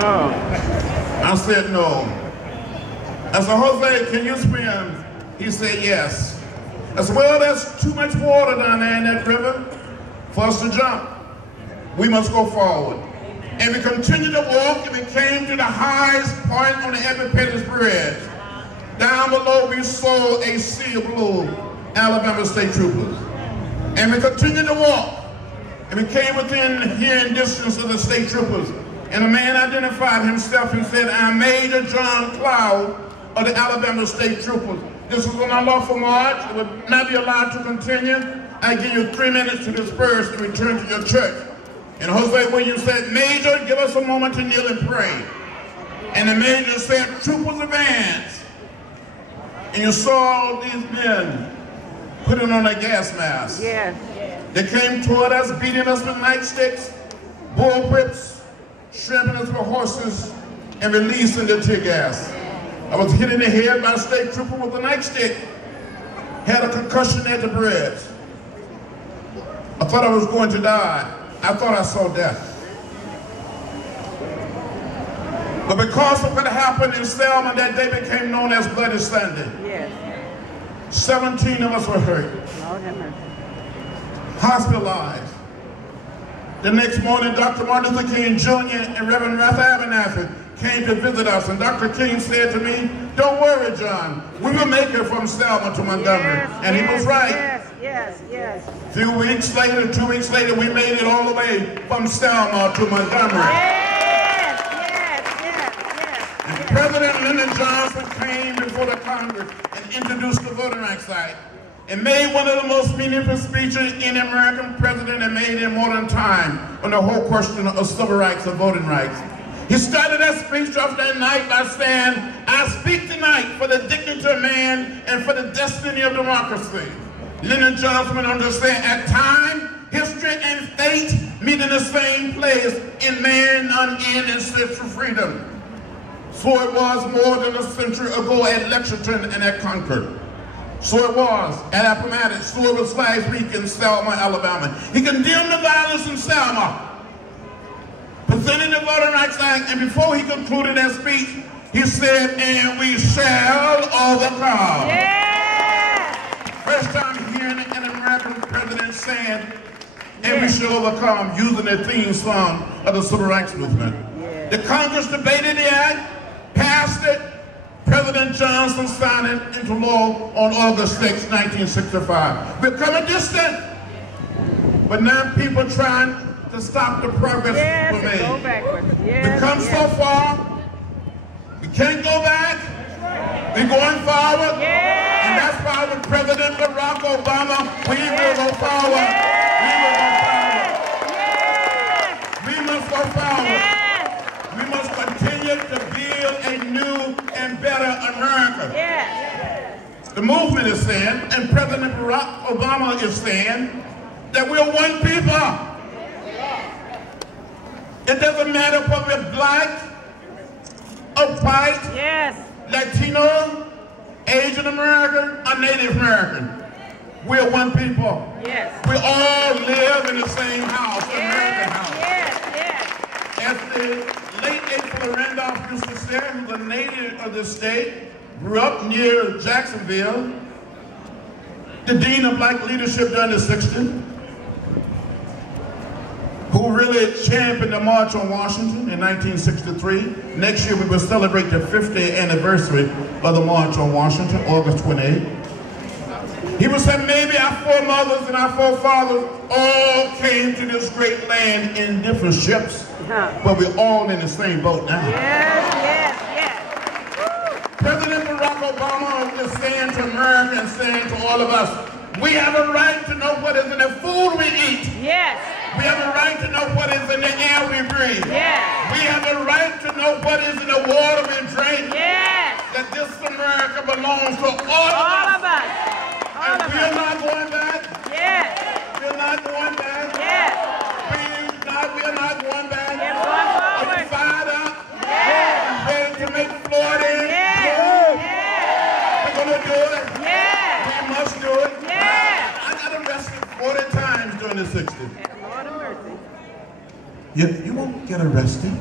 Oh. I said no. I said, Jose, can you swim? He said yes. I said, well, there's too much water down there in that river for us to jump. We must go forward. And we continued to walk, and we came to the highest point on the Independence Bridge. Down below, we saw a sea of blue Alabama State Troopers. And we continued to walk, and we came within hearing distance of the State Troopers. And a man identified himself and said, I'm Major John Cloud of the Alabama State Troopers. This is an unlawful march. It would not be allowed to continue. I give you 3 minutes to disperse and return to your church. And Jose Williams said, Major, give us a moment to kneel and pray. And the major said, troopers advance. And you saw these men putting on their gas masks. Yes. They came toward us, beating us with nightsticks, bullwhips, shrimping us with horses, and releasing the tear gas. I was hit in the head by a state trooper with a nightstick. Had a concussion at the bridge. I thought I was going to die. I thought I saw death. But because of what happened in Selma, that day became known as Bloody Sunday. Yes. 17 of us were hurt. Lord have mercy. Hospitalized. The next morning, Dr. Martin Luther King Jr. and Reverend Ralph Abernathy came to visit us, and Dr. King said to me, don't worry, John, we will make it from Selma to Montgomery. Yes, and he was right. Yes. A few weeks later, 2 weeks later, we made it all the way from Selma to Montgomery. Yes. And President Lyndon Johnson came before the Congress and introduced the Voting Rights Act and made one of the most meaningful speeches any American president had made in modern time on the whole question of civil rights and voting rights. He started that speech off that night by saying, I speak tonight for the dignity of man and for the destiny of democracy. Lyndon Johnson went on to say, at time, history and fate meet in the same place in man's unending search for freedom. So it was more than a century ago at Lexington and at Concord. So it was at Appomattox. So it was last week in Selma, Alabama. He condemned the violence in Selma, presenting the Voting Rights Act, and before he concluded that speech, he said, and we shall overcome. Yes. First time hearing an American president saying, and we shall overcome, using the theme song of the Civil Rights Movement. Yes. The Congress debated the act, passed it. President Johnson signed it into law on August 6, 1965. We're coming distant, but now people are trying to stop the progress we made. Go backwards. We've come so far, we can't go back. We're going forward, and that's why with President Barack Obama, we will go forward. We must go forward. We must continue to build a new and better America. The movement is saying, and President Barack Obama is saying, that we're one people. It doesn't matter if we're black, or white, Latino, Asian American, or Native American. We're one people. We all live in the same house, American house. As the late April Randolph used to say, who's a native of the state, grew up near Jacksonville, the dean of black leadership during the 60s, who really championed the March on Washington in 1963. Next year we will celebrate the 50th anniversary of the March on Washington, August 28th. He would say, maybe our foremothers and our forefathers all came to this great land in different ships, but we're all in the same boat now. President Barack Obama is saying to America and saying to all of us, we have a right to know what is in the food we eat. We have a right to know what is in the air we breathe. We have a right to know what is in the water we drink. That this America belongs to all of us. And we're not going back. We're not going back. We're not going back. We're fired up. We're ready to make Florida. We're going to do it. We must do it. I got arrested 40 times during the 60s. You won't get arrested.